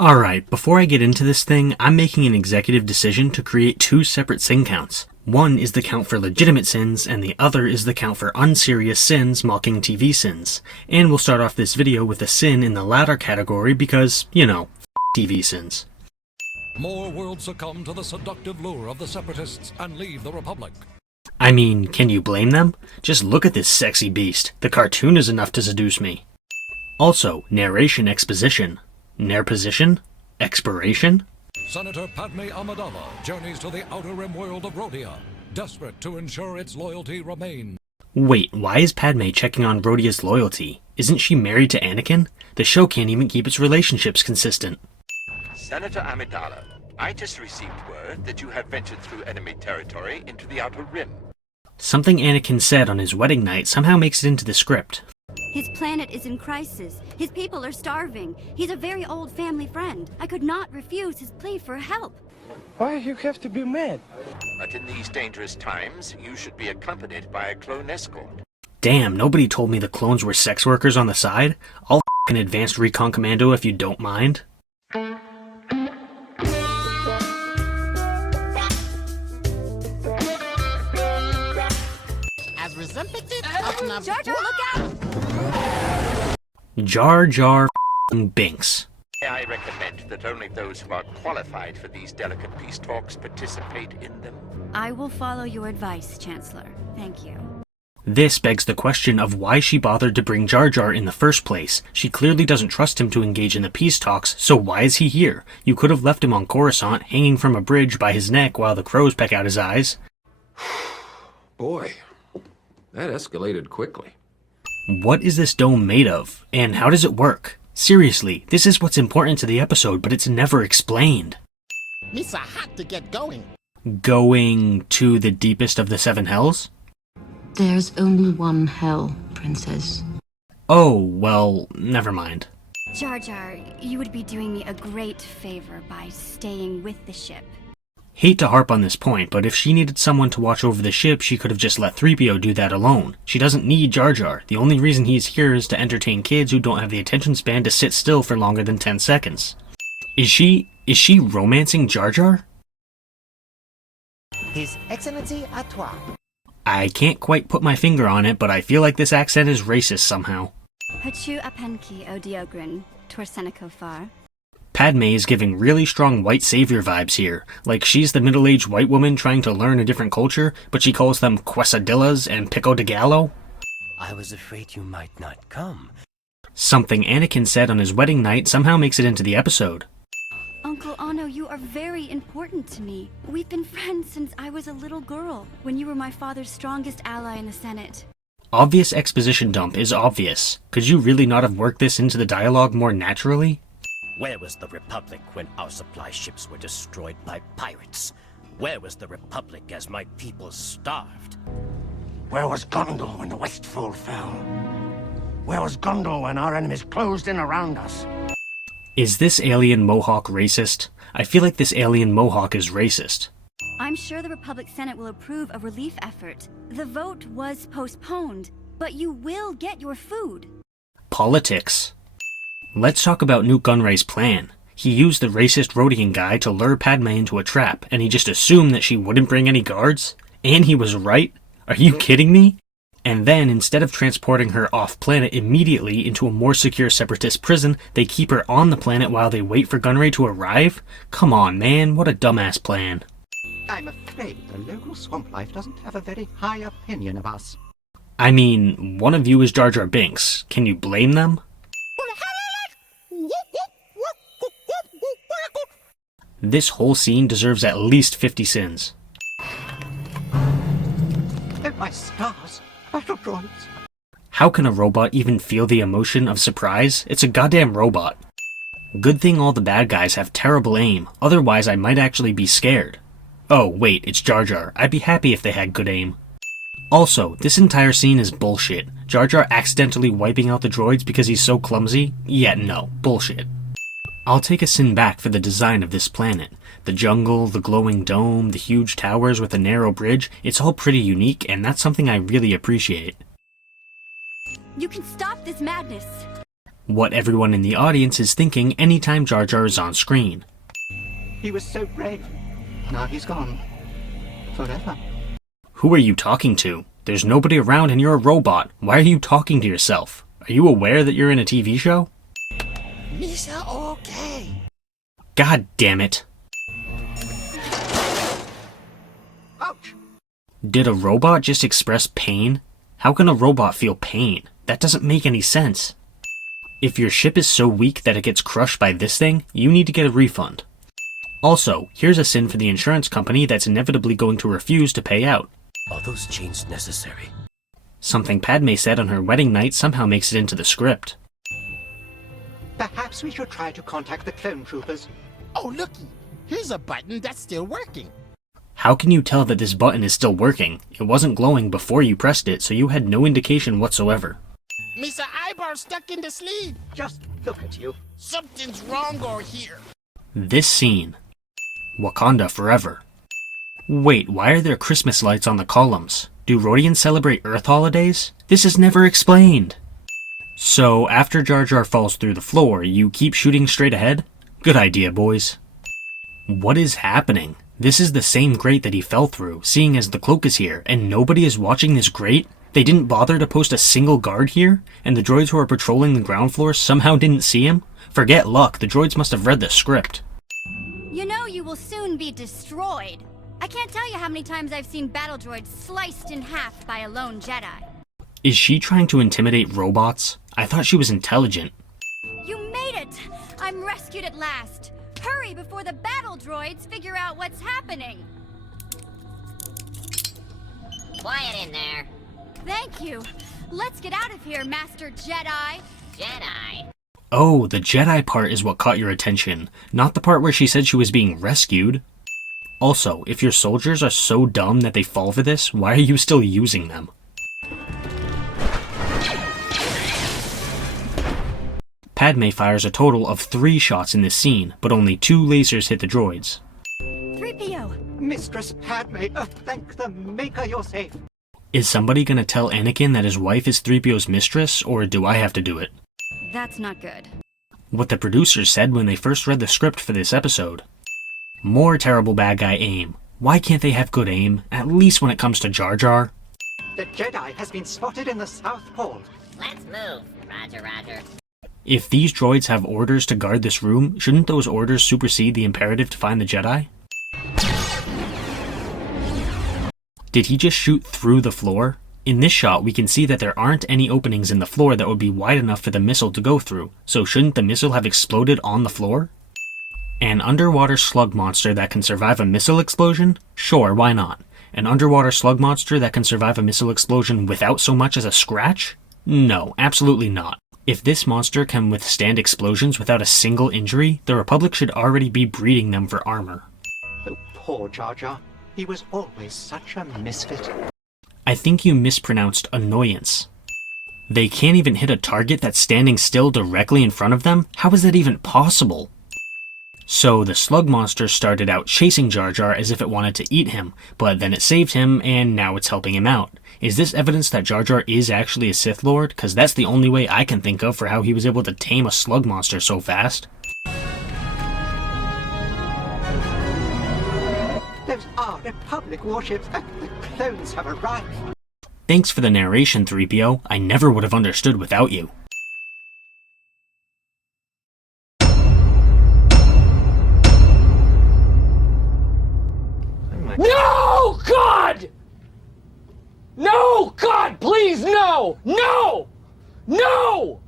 Alright, before I get into this thing, I'm making an executive decision to create two separate sin counts. One is the count for legitimate sins, and the other is the count for unserious sins mocking TV sins. And we'll start off this video with a sin in the latter category because, TV sins. More worlds succumb to the seductive lure of the Separatists and leave the Republic. I mean, can you blame them? Just look at this sexy beast. The cartoon is enough to seduce me. Also, narration exposition. Nerposition? Expiration? Senator Padme Amidala journeys to the outer rim world of Rhodia, desperate to ensure its loyalty remains. Wait, why is Padme checking on Rhodia's loyalty? Isn't she married to Anakin? The show can't even keep its relationships consistent. Senator Amidala, I just received word that you have ventured through enemy territory into the Outer Rim. Something Anakin said on his wedding night somehow makes it into the script. His planet is in crisis. His people are starving. He's a very old family friend. I could not refuse his plea for help. Why you have to be mad? But in these dangerous times, you should be accompanied by a clone escort. Damn, nobody told me the clones were sex workers on the side. I'll an advanced recon commando if you don't mind. Jar Jar, look out! Jar Jar Binks. I recommend that only those who are qualified for these delicate peace talks participate in them. I will follow your advice, Chancellor. Thank you. This begs the question of why she bothered to bring Jar Jar in the first place. She clearly doesn't trust him to engage in the peace talks, so why is he here? You could have left him on Coruscant, hanging from a bridge by his neck while the crows peck out his eyes. Boy, that escalated quickly. What is this dome made of? And how does it work? Seriously, this is what's important to the episode, but it's never explained. Misa had to get going. Going to the deepest of the seven hells? There's only one hell, Princess. Oh, well, never mind. Jar Jar, you would be doing me a great favor by staying with the ship. Hate to harp on this point, but if she needed someone to watch over the ship, she could have just let 3PO do that alone. She doesn't need Jar Jar. The only reason he's here is to entertain kids who don't have the attention span to sit still for longer than 10 seconds. Is she romancing Jar Jar? His Excellency à toi. I can't quite put my finger on it, but I feel like this accent is racist somehow. Hachu apenki o diogrin, torseneco far. Padme is giving really strong white savior vibes here, like she's the middle-aged white woman trying to learn a different culture, but she calls them quesadillas and pico de gallo. I was afraid you might not come. Something Anakin said on his wedding night somehow makes it into the episode. Uncle Anno, you are very important to me. We've been friends since I was a little girl, when you were my father's strongest ally in the Senate. Obvious exposition dump is obvious. Could you really not have worked this into the dialogue more naturally? Where was the Republic when our supply ships were destroyed by pirates? Where was the Republic as my people starved? Where was Gondor when the Westfall fell? Where was Gondor when our enemies closed in around us? Is this alien Mohawk racist? I feel like this alien Mohawk is racist. I'm sure the Republic Senate will approve a relief effort. The vote was postponed, but you will get your food. Politics. Let's talk about Nute Gunray's plan. He used the racist Rhodian guy to lure Padme into a trap, and he just assumed that she wouldn't bring any guards? And he was right? Are you kidding me? And then, instead of transporting her off-planet immediately into a more secure Separatist prison, they keep her on the planet while they wait for Gunray to arrive? Come on, man, what a dumbass plan. I'm afraid the local swamp life doesn't have a very high opinion of us. I mean, one of you is Jar Jar Binks. Can you blame them? This whole scene deserves at least 50 sins. Oh, my stars! Battle droids! How can a robot even feel the emotion of surprise? It's a goddamn robot. Good thing all the bad guys have terrible aim, otherwise I might actually be scared. Oh wait, it's Jar Jar. I'd be happy if they had good aim. Also, this entire scene is bullshit. Jar Jar accidentally wiping out the droids because he's so clumsy? Yeah, no, bullshit. I'll take a sin back for the design of this planet. The jungle, the glowing dome, the huge towers with a narrow bridge, it's all pretty unique, and that's something I really appreciate. You can stop this madness. What everyone in the audience is thinking anytime Jar Jar is on screen. He was so brave. Now he's gone. Forever. Who are you talking to? There's nobody around and you're a robot. Why are you talking to yourself? Are you aware that you're in a TV show? Misa, okay. God damn it. Ouch. Did a robot just express pain? How can a robot feel pain? That doesn't make any sense. If your ship is so weak that it gets crushed by this thing, you need to get a refund. Also, here's a sin for the insurance company that's inevitably going to refuse to pay out. Are those chains necessary? Something Padme said on her wedding night somehow makes it into the script. Perhaps we should try to contact the clone troopers. Oh, looky. Here's a button that's still working. How can you tell that this button is still working? It wasn't glowing before you pressed it, so you had no indication whatsoever. Misa eyeball stuck in the sleeve. Just look at you. Something's wrong over here. This scene. Wakanda forever. Wait, why are there Christmas lights on the columns? Do Rhodians celebrate Earth holidays? This is never explained. So, after Jar Jar falls through the floor, you keep shooting straight ahead? Good idea, boys. What is happening? This is the same grate that he fell through, seeing as the cloak is here, and nobody is watching this grate? They didn't bother to post a single guard here? And the droids who are patrolling the ground floor somehow didn't see him? Forget luck, the droids must have read the script. You know you will soon be destroyed. I can't tell you how many times I've seen battle droids sliced in half by a lone Jedi. Is she trying to intimidate robots? I thought she was intelligent. You made it! I'm rescued at last. Hurry before the battle droids figure out what's happening. Quiet in there. Thank you. Let's get out of here, Master Jedi. Jedi. Oh, the Jedi part is what caught your attention, not the part where she said she was being rescued. Also, if your soldiers are so dumb that they fall for this, why are you still using them? Padme fires a total of 3 shots in this scene, but only 2 lasers hit the droids. 3PO! Mistress Padme, thank the Maker you're safe. Is somebody gonna tell Anakin that his wife is 3PO's mistress, or do I have to do it? That's not good. What the producers said when they first read the script for this episode. More terrible bad guy aim. Why can't they have good aim, at least when it comes to Jar Jar? The Jedi has been spotted in the South Pole. Let's move. Roger, roger. If these droids have orders to guard this room, shouldn't those orders supersede the imperative to find the Jedi? Did he just shoot through the floor? In this shot, we can see that there aren't any openings in the floor that would be wide enough for the missile to go through, so shouldn't the missile have exploded on the floor? An underwater slug monster that can survive a missile explosion? Sure, why not? An underwater slug monster that can survive a missile explosion without so much as a scratch? No, absolutely not. If this monster can withstand explosions without a single injury, the Republic should already be breeding them for armor. Oh, poor Jar Jar. He was always such a misfit. I think you mispronounced annoyance. They can't even hit a target that's standing still directly in front of them? How is that even possible? So the slug monster started out chasing Jar Jar as if it wanted to eat him, but then it saved him and now it's helping him out. Is this evidence that Jar Jar is actually a Sith Lord? Cause that's the only way I can think of for how he was able to tame a slug monster so fast. Those are Republic warships. The clones have arrived. Thanks for the narration, 3PO. I never would have understood without you. No, God! No, God, please, no! No! No!